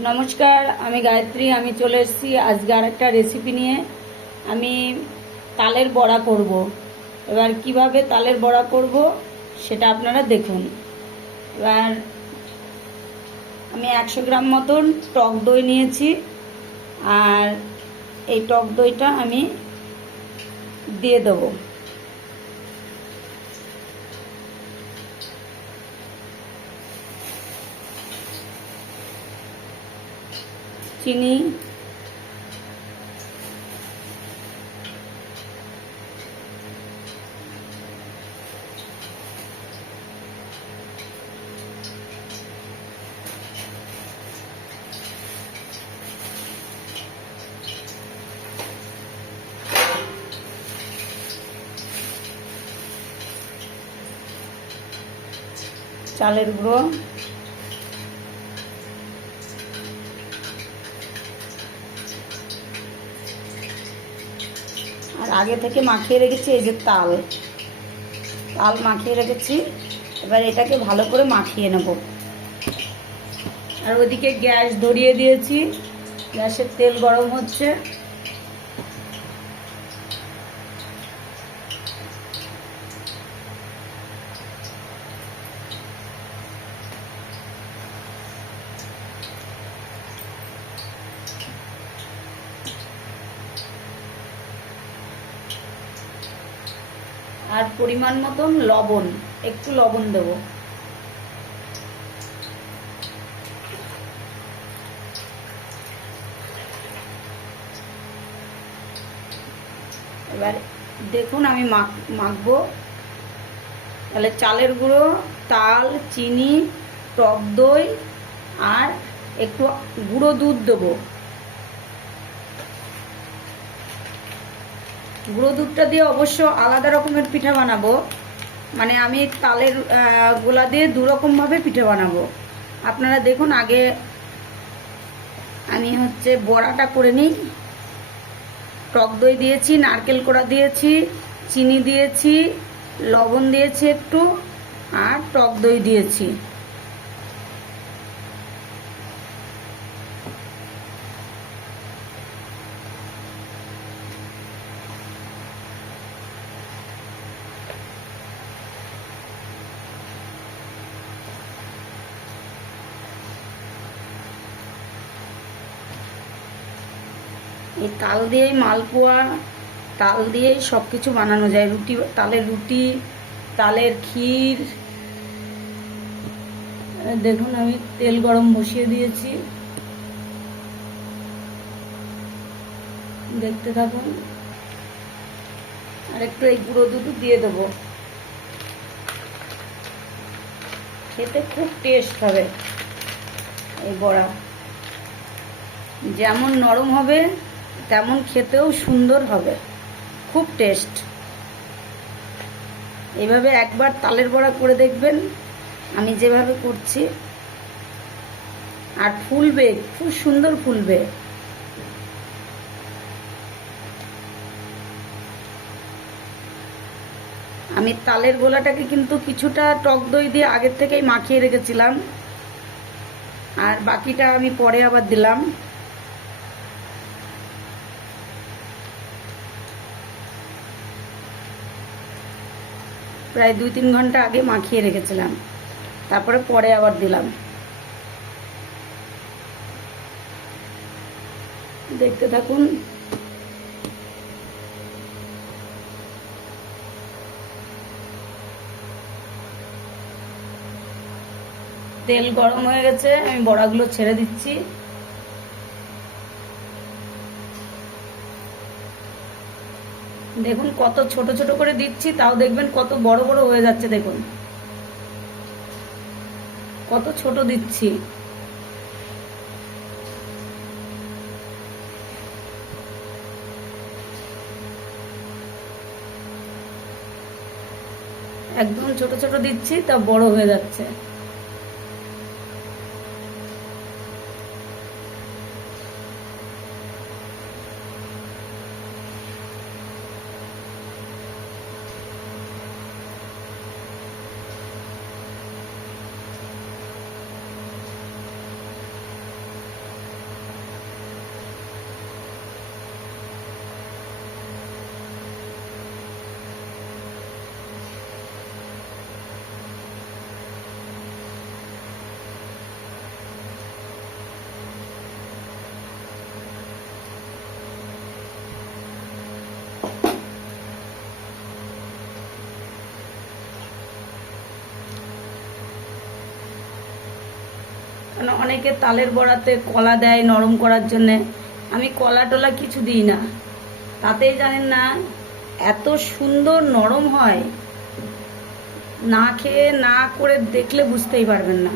নমস্কার, আমি গায়ত্রী। আমি চলে এসেছি আজকে আর একটা রেসিপি নিয়ে। আমি তালের বড়া করব। এবার কিভাবে তালের বড়া করব সেটা আপনারা দেখুন। এবার আমি 100 গ্রাম মতন টক দই নিয়েছি, আর এই টক দইটা আমি দিয়ে দেবো। চিনি, চালের গুঁড়ো, আর আগে থেকে মাখিয়ে রেখেছি এই যে তাল মাখিয়ে রেখেছি। এবার এটাকে ভালো করে মাখিয়ে নেব। আর ওদিকে গ্যাস ধরিয়ে দিয়েছি, গ্যাসের তেল গরম হচ্ছে। আর পরিমাণ মতন লবণ, একটু লবণ দেব। এবার দেখুন আমি মাখবো। তাহলে চালের গুঁড়ো, তাল, চিনি, টক দই আর একটু গুঁড়ো দুধ দেবো। গুঁড়ো দুধটা দিয়ে অবশ্য আলাদা রকমের পিঠা বানাবো। মানে আমি তালের গোলা দিয়ে দুরকমভাবে পিঠে বানাবো। আপনারা দেখুন, আগে আমি বড়াটা করে নিই। টক দই দিয়েছি, নারকেল কোড়া দিয়েছি, চিনি দিয়েছি, লবণ দিয়েছি একটু, আর টক দই দিয়েছি। এই তাল দিয়েই মালপোয়া, তাল দিয়েই সব কিছু বানানো যায়। রুটি, তালের রুটি, তালের ক্ষীর। দেখুন আমি তেল গরম বসিয়ে দিয়েছি, দেখতে থাকুন। আর একটু এই গুঁড়ো দুধ দিয়ে দেবো। খেতে খুব টেস্ট হবে এই বড়া। যেমন নরম হবে তেমন খেতেও সুন্দর হবে, খুব টেস্ট। এইভাবে একবার তালের বড়া করে দেখবেন, আমি যেভাবে করছি। আর ফুলবে, খুব সুন্দর ফুলবে। আমি তালের গোলাটাকে কিন্তু কিছুটা টক দই দিয়ে আগের থেকেই মাখিয়ে রেখেছিলাম, আর বাকিটা আমি পরে আবার দিলাম। প্রায় 2-3 ঘন্টা আগে মাখিয়ে রেখেছিলাম, তারপরে পরে আবার দিলাম। দেখতে থাকুন। তেল গরম হয়ে গেছে, আমি বড়াগুলো ছেড়ে দিচ্ছি। দেখুন কত ছোট ছোট করে দিচ্ছি, তাও দেখবেন কত বড় বড় হয়ে যাচ্ছে। দেখুন কত ছোট দিচ্ছি। একদম ছোট ছোট দিচ্ছি, তা বড় হয়ে যাচ্ছে। অনেকে তালের বড়াতে কলা দেয় নরম করার জন্যে, আমি কলা টলা কিছু দিই না। তাতেই জানেন না এত সুন্দর নরম হয়, না খেয়ে না করে দেখলে বুঝতেই পারবেন না।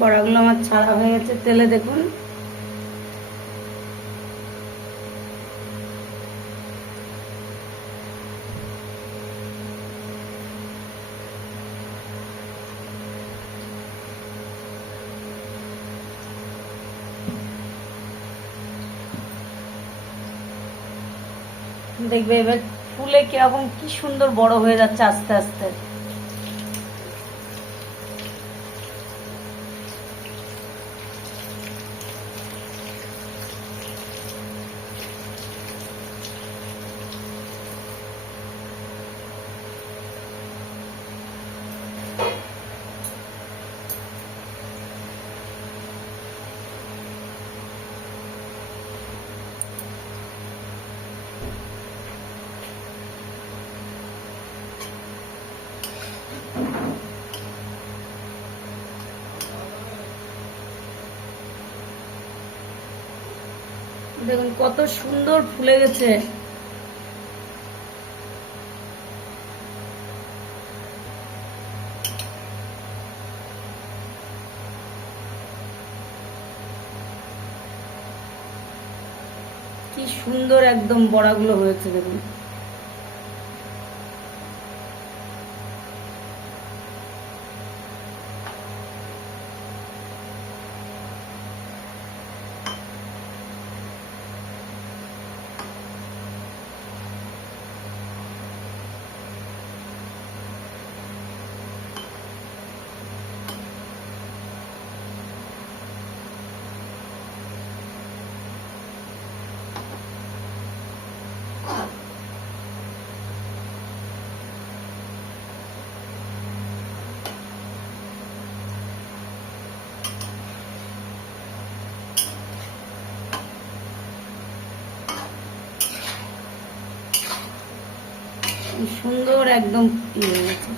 বড়াগুলো আমার ছাড়া হয়ে গেছে তেলে, দেখুন। দেখবে এবার ফুলে কিরকম কি সুন্দর বড় হয়ে যাচ্ছে আস্তে আস্তে। দেখুন কত সুন্দর ফুলে গেছে। কি সুন্দর একদম বড়াগুলো হয়েছে দেখুন। সুন্দর একদম হয়ে গেছে।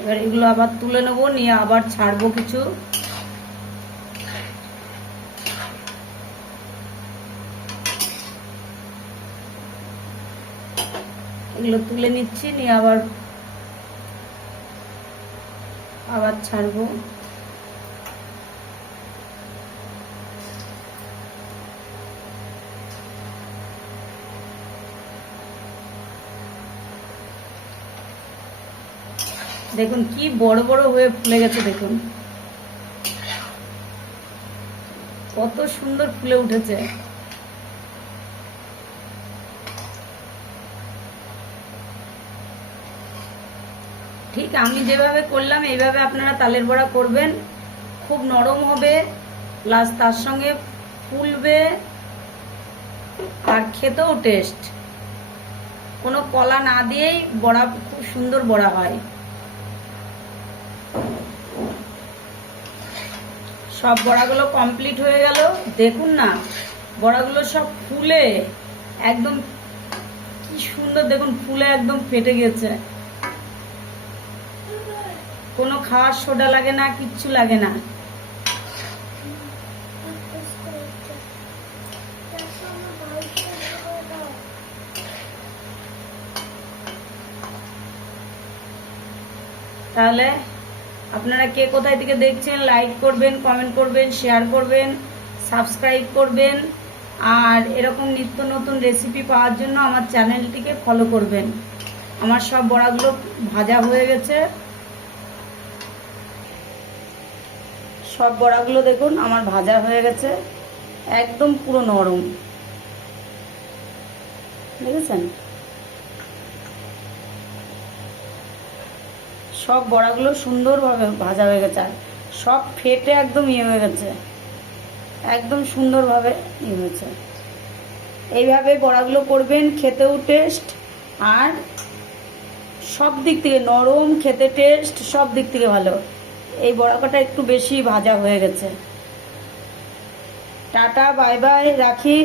এবার এগুলো আবার তুলে নেবো, নিয়ে আবার ছাড়বো কিছু। এগুলো তুলে নিচ্ছি, নিয়ে আবার ছাড়বো। দেখুন কি বড় বড় হয়ে ফুলে গেছে, দেখুন কত সুন্দর ফুলে উঠেছে। ঠিক আমি যেভাবে করলাম এইভাবে আপনারা তালের বড়া করবেন, খুব নরম হবে, প্লাস তার সঙ্গে ফুলবে আর খেতেও টেস্ট। কোনো কলা না দিয়েই বড়া খুব খুব সুন্দর বড়া হয়। সব বড়াগুলো কমপ্লিট হয়ে গেল। দেখুন না, বড়াগুলো সব ফুলে একদম কি সুন্দর, দেখুন ফুলে একদম ফেটে গেছে। কোনো খাওয়ার সোডা লাগে না, কিচ্ছু লাগে না। তাহলে আপনারা কে কোথায় থেকে দেখছেন লাইক করবেন, কমেন্ট করবেন, শেয়ার করবেন, সাবস্ক্রাইব করবেন। আর এরকম নিত্য নতুন রেসিপি পাওয়ার জন্য আমার চ্যানেলটিকে ফলো করবেন। আমার সব বড়াগুলো ভাজা হয়ে গেছে। সব বড়াগুলো দেখুন আমার ভাজা হয়ে গেছে, একদম পুরো নরম, দেখেছেন? সব বড়াগুলো সুন্দরভাবে ভাজা হয়ে গেছে, আর সব ফেটে একদম ইয়ে হয়ে গেছে, একদম সুন্দরভাবে ইয়ে হয়েছে। এইভাবে বড়াগুলো করবেন, খেতেও টেস্ট, আর সব দিক থেকে নরম, খেতে টেস্ট, সব দিক থেকে ভালো। এই বড়া কটা একটু বেশি ভাজা হয়ে গেছে। টাটা, বাই বাই, রাখি।